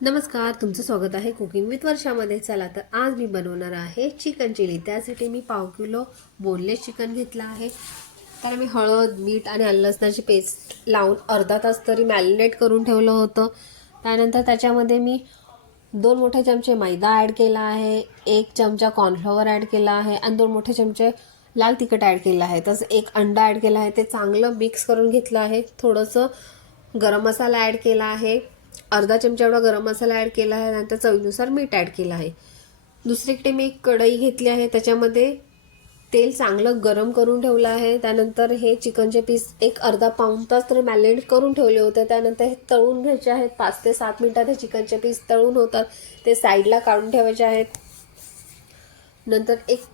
नमस्कार, तुमचं स्वागत आहे कुकिंग विथ वर्षामध्ये. चला तर आज मी बनवणार आहे चिकन चिली. त्यासाठी मी 1/2 किलो बोनलेस चिकन घेतला आहे. त्याला मी हळद, मीठ आणि आलं लसणाची पेस्ट लावून अर्धा तास तरी मॅरिनेट करून ठेवलं होतं. त्यानंतर त्याच्यामध्ये मी 2 मोठे चमचे मैदा ॲड केला आहे, 1 चमचा कॉर्नफ्लॉवर ॲड केला आहे आणि 2 मोठे चमचे लाल तिखट ॲड केलं आहे. तसं 1 अंडा ॲड केला आहे. ते चांगलं मिक्स करून घेतलं आहे. थोडंसं गरम मसाला ॲड केला आहे, अर्धा चमचा एवढा गरम मसाला ॲड केला आहे. नंतर चवीनुसार मीठ ॲड केलं आहे. दुसरीकडे मी एक कढई घेतली आहे, त्याच्यामध्ये तेल चांगलं गरम करून ठेवलं आहे. त्यानंतर हे चिकनचे पीस एक अर्धा पाऊण तास तर मॅरिनेट करून ठेवले होते. त्यानंतर हे तळून घ्यायचे आहेत. 5 ते 7 मिनिटात हे चिकनचे पीस तळून होतात. ते साईडला काढून ठेवायचे आहेत. नंतर एक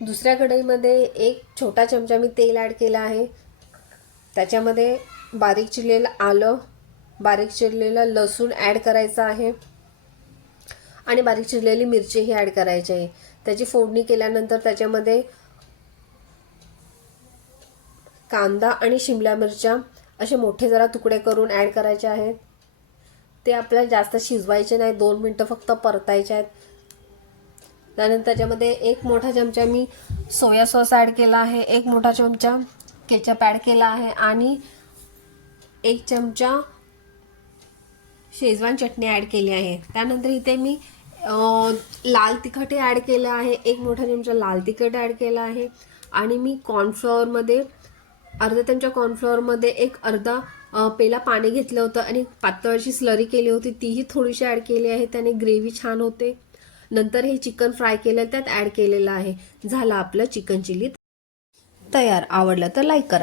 दुसऱ्या कढईमध्ये 1 छोटा चमचा मी तेल ॲड केला आहे. त्याच्यामध्ये बारीक चिरलेलं आलं, बारीक चिरलेलं लसूण ॲड करायचं आहे आणि बारीक चिरलेली मिरचीही ॲड करायची आहे. त्याची फोडणी केल्यानंतर त्याच्यामध्ये कांदा आणि शिमला मिरच्या असे मोठे जरा तुकडे करून ॲड करायचे आहेत. ते आपल्याला जास्त शिजवायचे नाही, 2 मिनटं फक्त परतायचे आहेत. त्यानंतर त्याच्यामध्ये 1 मोठा चमचा मी सोया सॉस ॲड केला आहे, 1 मोठा चमचा केचप ॲड केला आहे आणि 1 चमचा शेजवान चटणी ॲड केली आहे. त्यानंतर इथे मी लाल तिखट ॲड केलं आहे, 1 मोठा चमचा लाल तिखट ॲड केला आहे आणि मी कॉर्नफ्लॉवरमध्ये अर्धा चमचा कॉर्नफ्लॉवरमध्ये एक अर्धा पेला पाणी घेतलं होतं आणि पातळची स्लरी केली होती, तीही थोडीशी ॲड केली आहे. त्याने ग्रेव्ही छान होते. नंतर हे चिकन फ्राय केलं त्यात ॲड केलेलं आहे. झालं आपलं चिकन चिली तयार. आवडलं तर लाईक करा.